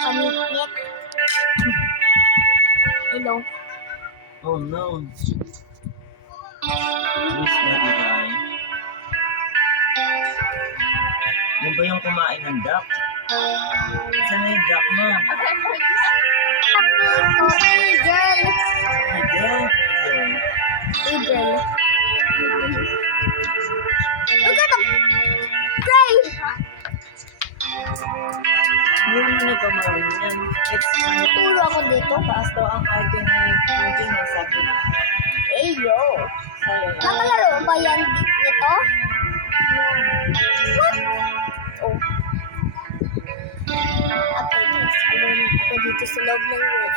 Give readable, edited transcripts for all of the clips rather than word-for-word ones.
panitnik. Hello. Oh no. Who's that guy? Yung ba yung kumain ng duck? Saan na yung duck mo? Oh, eagle. Eagle? Eagle. Look at the prey. Hindi naman ikaw marunong yan. It's Turo ako dito. taas daw ang icon ni Eugene eh, sabi niya. Eyo. Sa'yo. Nakalaro ba yan nito? What? Oh. Okay guys, alone ako dito sa loob ng wood.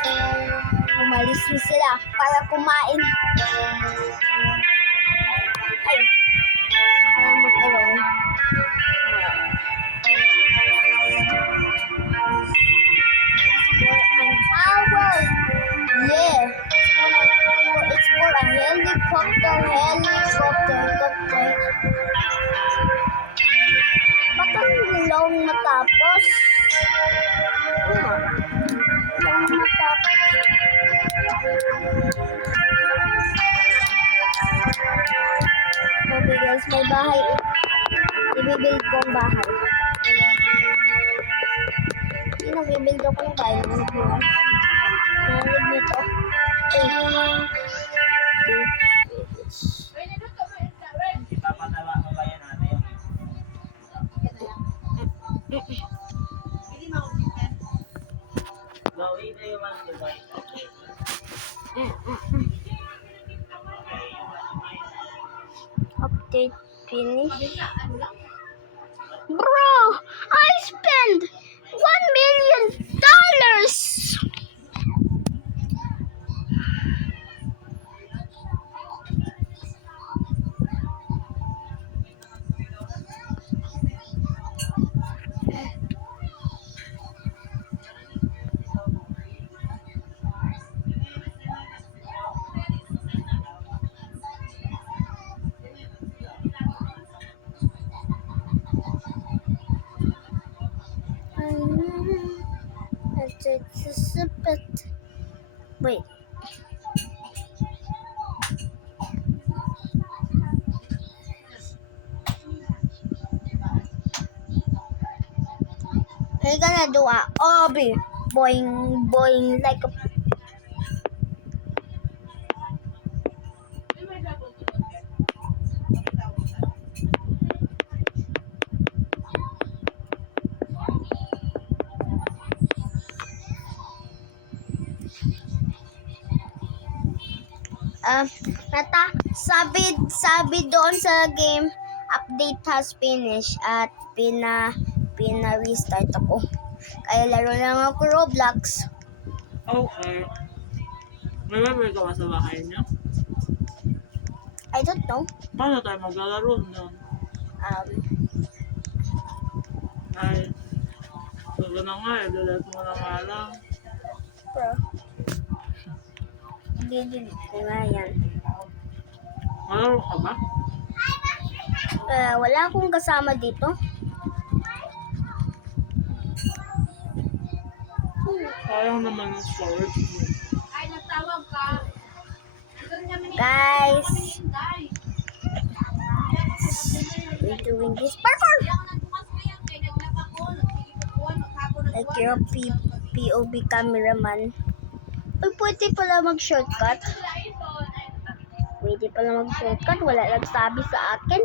Umalis na sila para kumain. Ay. Para mag-alone. For an hour. Yeah. It's for a helicopter. Ba't ang long matapos? Long matapos. Okay guys, may bahay. Ibibuild ko ang bahay. Nag-build ako ng bahay. Narinig nito. Ipapatawa mo ba yan natin? Gawin na yung mga device. Update finish. Bro, I spent $1 million. It's a bit. Wait. We're gonna do a obby boing boing like a sabi doon sa game update has finished at restart ako. Kaya laro lang ako Roblox. Okay. May memory ka ba sa bahay niya? I don't know. Paano tayo maglalaro nun? Ay, sabi na nga eh, delete mo na nga lang. Bro. Delete ko nga yan. Malaro ka ba? Wala akong kasama dito. Sayang naman yung storage mo. Ay, nagtawag ka. Guys, we're doing this parkour. Like your POV cameraman. Uy, pwede pala mag-shortcut. Pwede pala mag-shortcut. Wala nagsabi sa akin.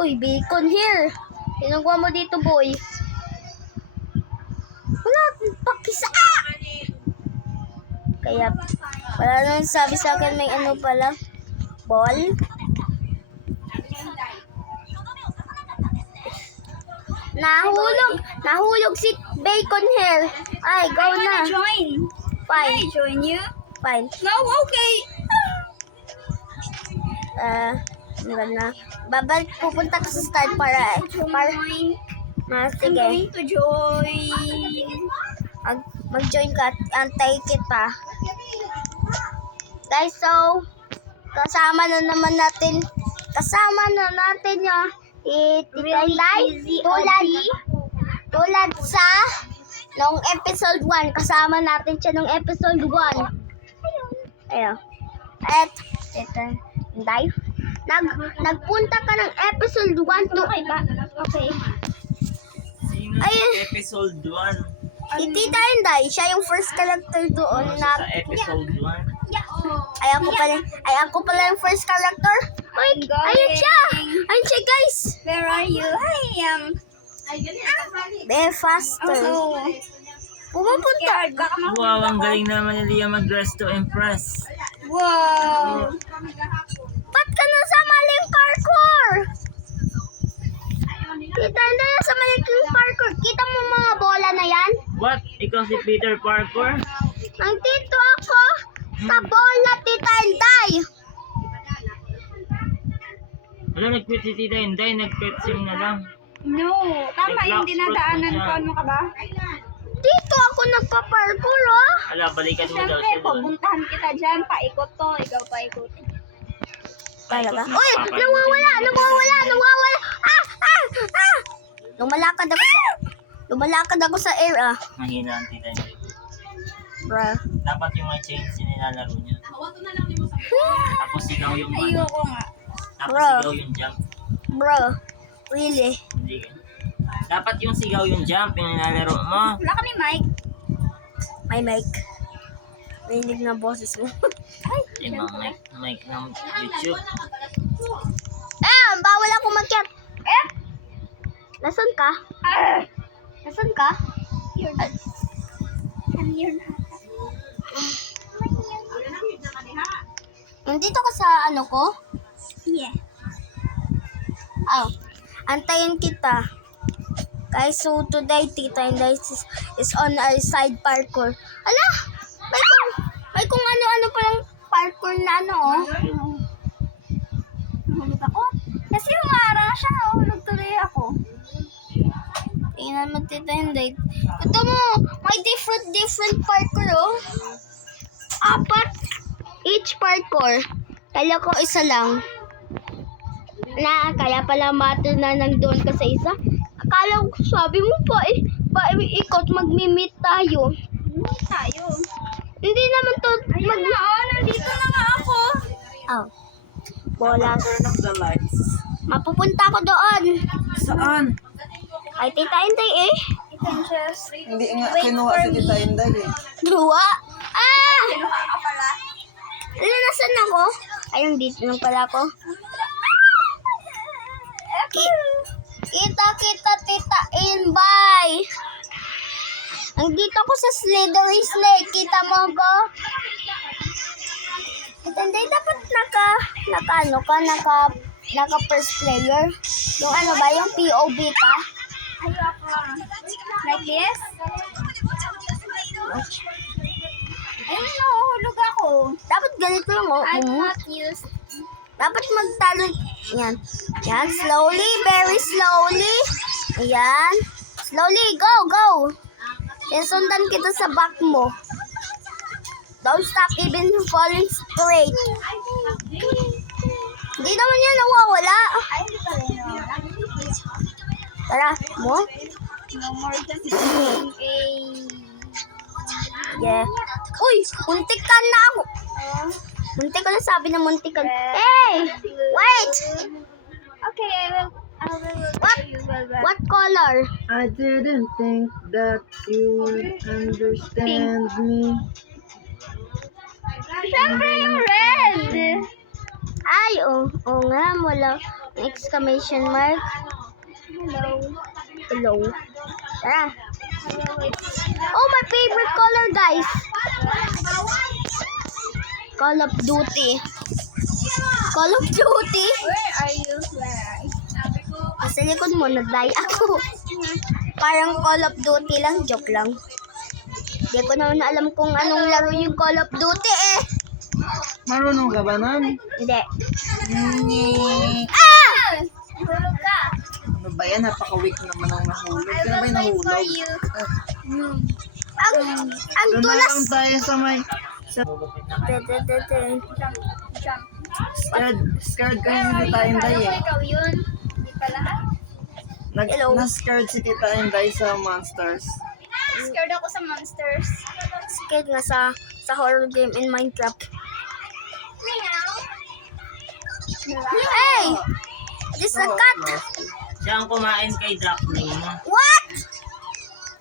Uy, bacon here. Sinagawa mo dito, boy. Wala akong pakisa. Kaya, wala nang sabi sa akin may ano pala. Ball. Nahulog si bacon here. Ay, go na. Join. Fine. I join you. Fine. No, okay. Ganda. Babalik, pupunta ka sa start para Join. I'm sige. going to join. Mag-join ka at antay kita. Guys, so, kasama na natin yung Tita Lai, tulad, Tulad sa nung episode 1, kasama natin siya nung episode 1. Ayun. At, ito, Inday. Nagpunta ka ng episode 1 to... Okay. Sino Ayun. sa episode 1? Si Tita Inday, siya yung first character doon na... Sa episode 1? Ay, ako pala yung first character. Ay, ayun siya! Ayun siya, guys! Where are you? Hi, Be faster. Pumupunta. Wow, ang galing naman ni Lia mag-dress to impress. Wow. Ba't ka nasa maling parkour? Tita Inday, nasa maling parkour. Kita mo mga bola na yan? What? Ikaw si Peter Parkour? Nandito ako sa bola, Tita Inday. Wala, nag-quit si Tita Inday, nag-quit sim na lang. No, tama yung dinadaanan ko. Ano ka ba? Dito ako nagpa-parkour, oh. Ala, balikan mo daw Siyempre, siya doon. pupuntahan kita dyan. Paikot to. Ikaw paikot. Talaga? Uy! Nawawala! Ah! Lumalakad ako sa air, ah. Mahina ang Tita Inday. Bruh. Dapat yung may chains nilalaro niya. Tapos sigaw yung Ayoko nga. Tapos Bro. sigaw yung jump. Bro. Really? Hindi ka. Dapat yung sigaw yung jump, yung nilalaro mo. Wala ka ni Mike. May mic. Rinig na boses mo. Ibang mic ng YouTube. Bawal ako mag-cat. Nasaan ka? Nasaan ka? You're not. You're not. Nandito ka sa ano ko? Yeah. Oh, antayin kita. Guys, so today, Tita Inday is on our side parkour. Ala! May kung ano-ano palang parkour na ano, oh. Nahulog ako. Kasi humarang siya. Nahulog tuloy ako. Tingnan mo, Tita Inday. Ito mo, may different parkour, oh. 4 each parkour. Kaya ko isa lang. Kaya pala matter na nandun ka sa isa. Akala ko, sabi mo pa ikot, mag-meet tayo. Tayo. Hindi naman to, Nandito na nga ako. Oh. Bolas. Turn off the lights. Mapupunta ko doon. Saan? Ay, Tita Inday, eh. You can just Hindi nga wait kinuha for si me. Tita Inday eh. Duwa. Ah! Kinuha ka pala. Nasaan ako? Ayun, dito lang pala ako. Kita, Tita Inday. Nandito ako sa Slithery Snake. Kita mo ko? Tita Inday, dapat naka first player. Yung ano ba, yung POV ka? Ayoko. Like this? Ayun, nahuhulog ako. Dapat ganito lang, oh. I'm not used. Dapat magtalo. Yan. Yan. Slowly. Very slowly. Ayan. Slowly. Go. Sundan kita sa back mo. Don't stop even falling straight. Hindi naman yan nawawala. Ay, hindi pala yun. Tara. Mo? No more just Yeah. Uy! Muntik ka na ako. Muntik ko na sabi na muntik ka. Hey! Wait! Okay, I will What? show you well. What color? I didn't think that you would understand me. Siyempre yung red! Ay, oo nga. Wala. Exclamation mark. Hello. Tara. Oh, my favorite color, guys. Call of Duty. Call of Duty? Where are you? Sa likod mo, nag-die ako. Parang Call of Duty lang, joke lang. Hindi ko naman alam kung anong laro yung Call of Duty eh. Marunong ka ba nun? Hindi. Ah! Hulog ka. Ano ba yan? Napaka-weak naman ang nahulog. I Kaya ba will yung wait for nahulog? you. Ang Doon na tulas. lang tayo sa may... Jump. Scared kasi si Tita Inday eh. Ikaw yun. Hindi pala. Hello. Na-scared si Tita Inday sa monsters. Scared ako sa monsters. Scared nga sa horror game in Minecraft. Hey! This is a cat! Siya ang kumain kay Daphne. What?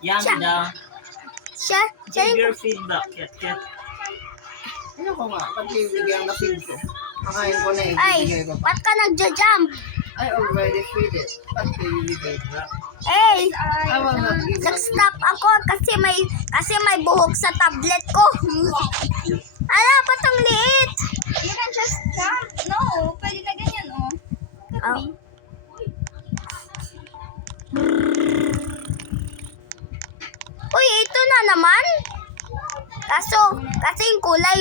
Yan Siya. daw. Siya Give yung... your feedback. Kat. Ano ko nga? Ba't bibigyan na feed ko? Kakain ko na eh. Ay, Bibigay ko. ba't ka nagja-jump? I already feed it. Ba't bibigay? Hey! I will not give it. Nag-stop ako kasi may buhok sa tablet ko. Ala, ba't ang liit? You can just jump. No, pwede na ganyan, oh. Could Oh. be. Uy, ito na naman. Kasi yung kulay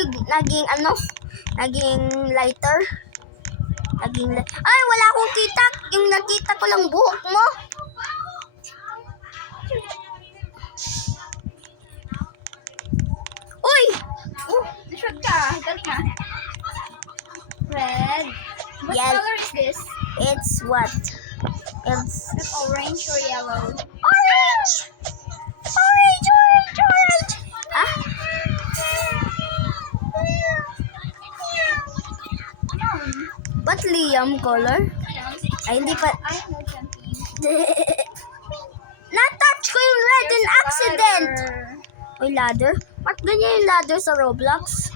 naging lighter. Ay, wala akong kita. Yung nakita ko lang buhok mo. Uy! Oh, na-shoot ka. Galing ah. Red. What Yan. color is this? It's what? It's Like orange or yellow? orange! Orange! Ah? Ba't Liam color? Ay, hindi pa. I know jumping. Na-touch ko yung red in accident! Uy, ladder? Ba't ganyan yung ladder sa Roblox?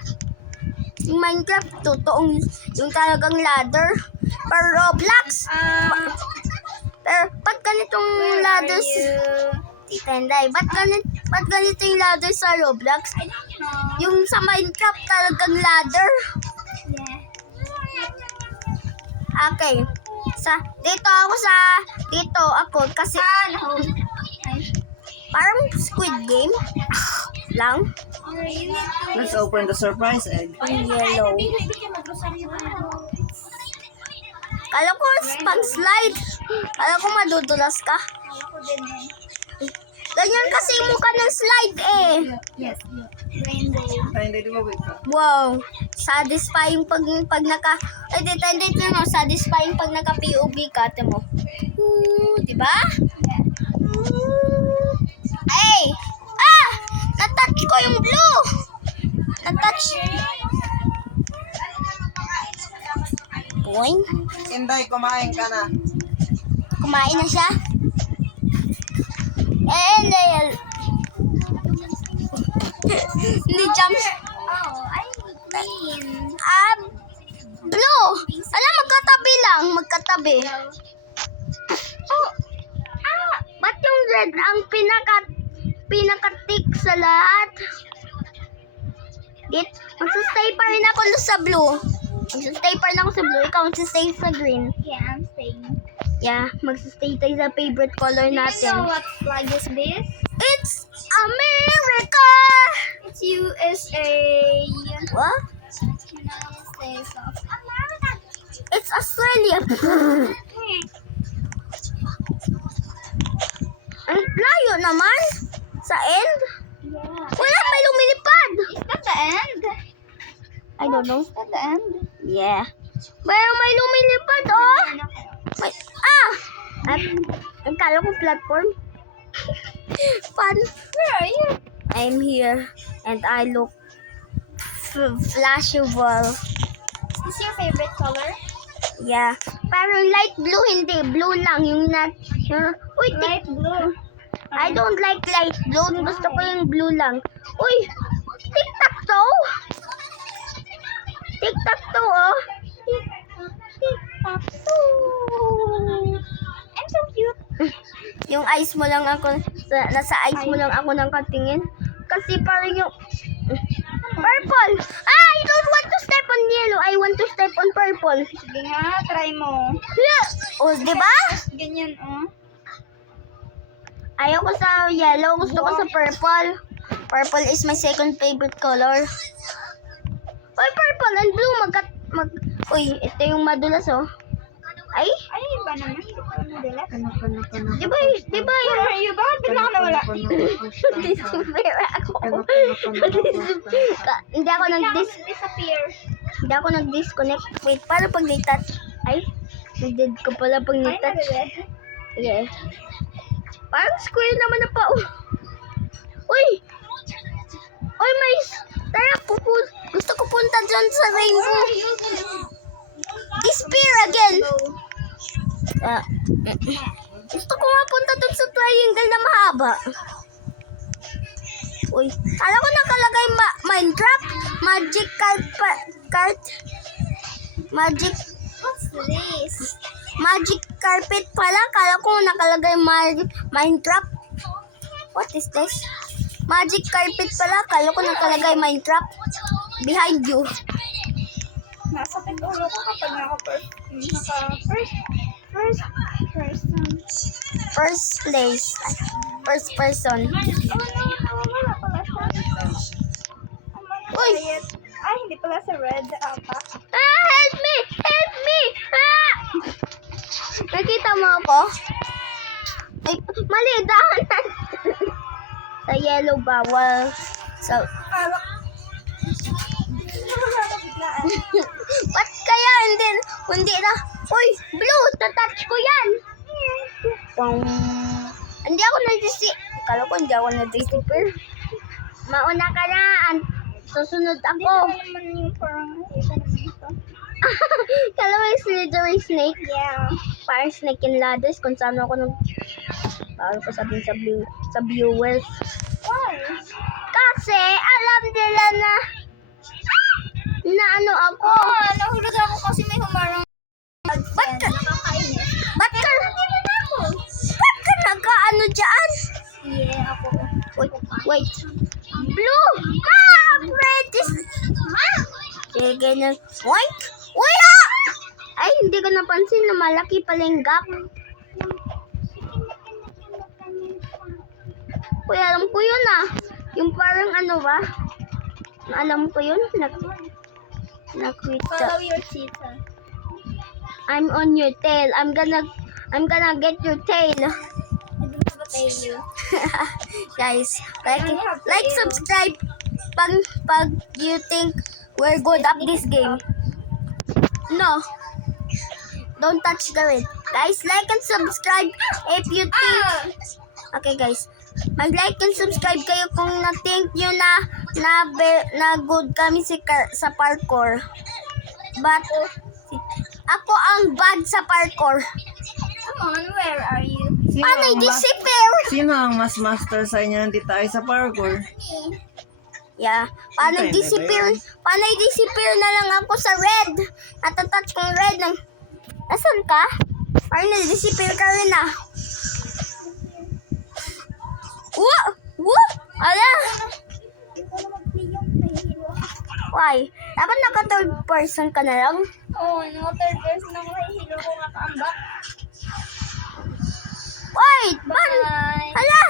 Yung Minecraft, totoong yung talagang ladder. Pero Roblox, pero ba't ganitong ladder sa... Tita Inday, ba't ganito yung ladder sa Roblox? I don't know. Yung sa Minecraft talagang ladder. Yeah. Okay. Dito ako kasi No. parang Squid Game lang. Oh, really? Let's open the surprise egg. Yung yellow. Hindi ka mag-rosaryo. Kala ko pang slide. Kala ko madudulas ka. Ako din eh. Ganyan kasi yung mukha ng slide eh. Yes. Rainbow. Ay, hindi, di ba wait ka? Wow. Satisfying pag naka... Ay, dito no. Satisfying pag naka POV ka. Ate mo. Diba? Ay! Ah! Natouch ko yung blue! Natouch. Boing. Inday, kumain ka na. Kumain na siya. Hindi jump. Oh, I need green. Blue. Alam, magkatabi. Oh. Ba't yung red ang pinaka-tick sa lahat? Magsustay pa rin ako sa blue. Ikaw magsustay sa green. Yeah, I'm staying. Yeah, magsustay tayo sa favorite color Do you know natin. what flag is this? It's America! It's USA. What? United States of America. It's Australia. Ang layo naman. Sa end? Yeah. Wala, may lumilipad. Is that the end? I don't know. Is that the end? Yeah. Pero may lumilipad, oh. May, ang kala ko platform. Fun. Where are you? I'm here and I look flashable. Is this your favorite color? Yeah. Pero light blue, hindi. Blue lang. Yung uy, Light blue. I don't like light blue. Gusto ko yung blue lang. Uy, tic-tac-toe. Tic-tac-toe, oh. I'm so cute. Yung eyes mo lang ako, nasa eyes mo lang ako nang katingin. Kasi parang yung purple. I don't want to step on yellow. I want to step on purple. Sige nga, try mo. Yeah. Oh, di ba? Ganyan, oh. Ayoko sa yellow. Gusto ko sa purple. Purple is my second favorite color. Uy, purple and blue. Uy, ito yung madulas, oh. Ay? Ay, iba naman. Hindi ko madulas. Di ba Where are you? Bakit bigla ka nawala? Disappear ako. Hindi ako Disappear. Hindi ako nag-disconnect. Wait, paano pag nitouch? Ay, nag-dead ko pala pag Ay, nitouch. nag-red. Sige. Parang square naman na pa. Uy! Uy, may... Tara, gusto ko punta dyan sa rainbow. Disappear again. Gusto ko nga punta dun sa triangle na mahaba. Uy, kala ko nakalagay Minecraft. Magic card. Magic... What's this? Magic carpet pala. Kala ko nakalagay Minecraft. What is this? Magic carpet pala. Kala ko nakalagay Minecraft. Behind you. Nasa ulo ko kapag First place. First person. Oh no, wala pala siya. Uy! Ay, hindi pala sa red ata. Help me! Help me! Nakita mo ako? Ay, mali. Dahanan. Sa yellow bawal. So, Kala. Biglaan. ba't kaya hindi na? Uy, blue, tatouch ko yan. Hindi ako kala ko hindi ako na-disappear. Mauna ka na. Susunod Hindi ako. naman yung parang ito naman ito. Kala mo yung slithering snake? Yeah. Parang snake and ladders kung saan ako bawal ko sabihin sa viewers. Why? Kasi alam nila na ano ako. Nahulog ako kasi may humarang. Ba't ka Nakakainis. ba't ka nag-ano dyan? Yeah, ako. Wait. Blue! Practice! Sige, ganyan. White! Uy! Ay, hindi ko napansin na malaki pala yung gap. Uy, alam ko yun Yung parang ano ba? Alam ko yun. Nakwita. Follow your cheetah. I'm on your tail. I'm gonna get your tail. I don't have a tail. Guys, like, subscribe pag you think we're good at this game. No. Don't touch the red. Guys, like and subscribe if you think... Okay, guys. Mag-like and subscribe kayo kung na-think nyo na good kami sa parkour. But, ako ang bad sa parkour. Come on, where are you? Paano i-disappear? Sino ang mas master sa inyo nandito ay sa parkour? Yeah. Paano Hintay, i-disappear? bebe. Paano i-disappear na lang ako sa red? Natatouch kong red. Nasaan ka? Paano i-disappear ka rin Woo! Ala! Why? Dapat naka-third person ka na lang. Oh, no, third person ako nahihilo ko makaambak. Wait! Bye. Hala!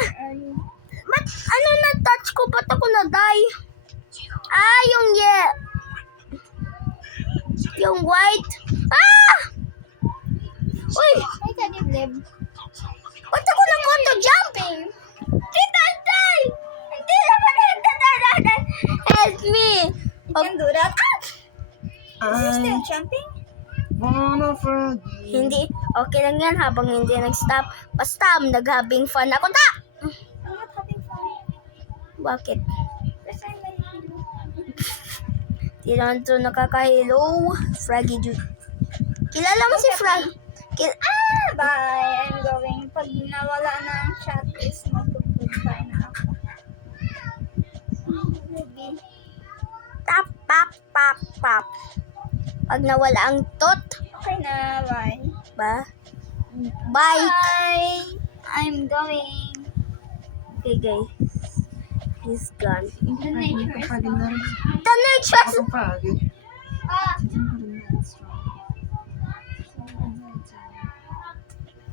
Ba't ano na-touch ko? Ba't ako na-die? Yung white. Uy! Hi, Daddy Blib. Ba't ako nag-auto-jumping? Titantay! Hindi naman nagtataranan. Help me! You can do that. Is you I still jumping? wanna forgive. Hindi. Okay lang yan habang hindi nag-stop. Basta nag-having fun ako. I'm not having fun. Bakit? Kasi I'm nahihilo. Di naman ito nakakahilo. Froggy dude. Kilala mo si Frog? Bye. I'm going. Pag nawala na ang chat is mag-goodbye na ako. Maybe. Tap, pap, pap, pap. Pag nawala ang tot, Okay na. Bye. ba? Bye! Bye. I'm going. Okay, guys. He's gone. The nature is gone. The nature! Ako pagod.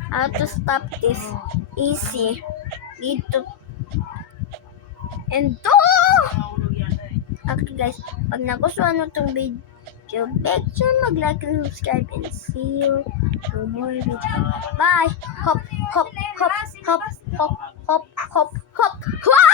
How to stop this? Easy. Need to... And to! Okay, guys. Pag nagustuhan mo itong video, make sure mag-like and subscribe and see you no more video. Bye! Hop, hop, hop, hop, hop, hop, hop, hop. Hop!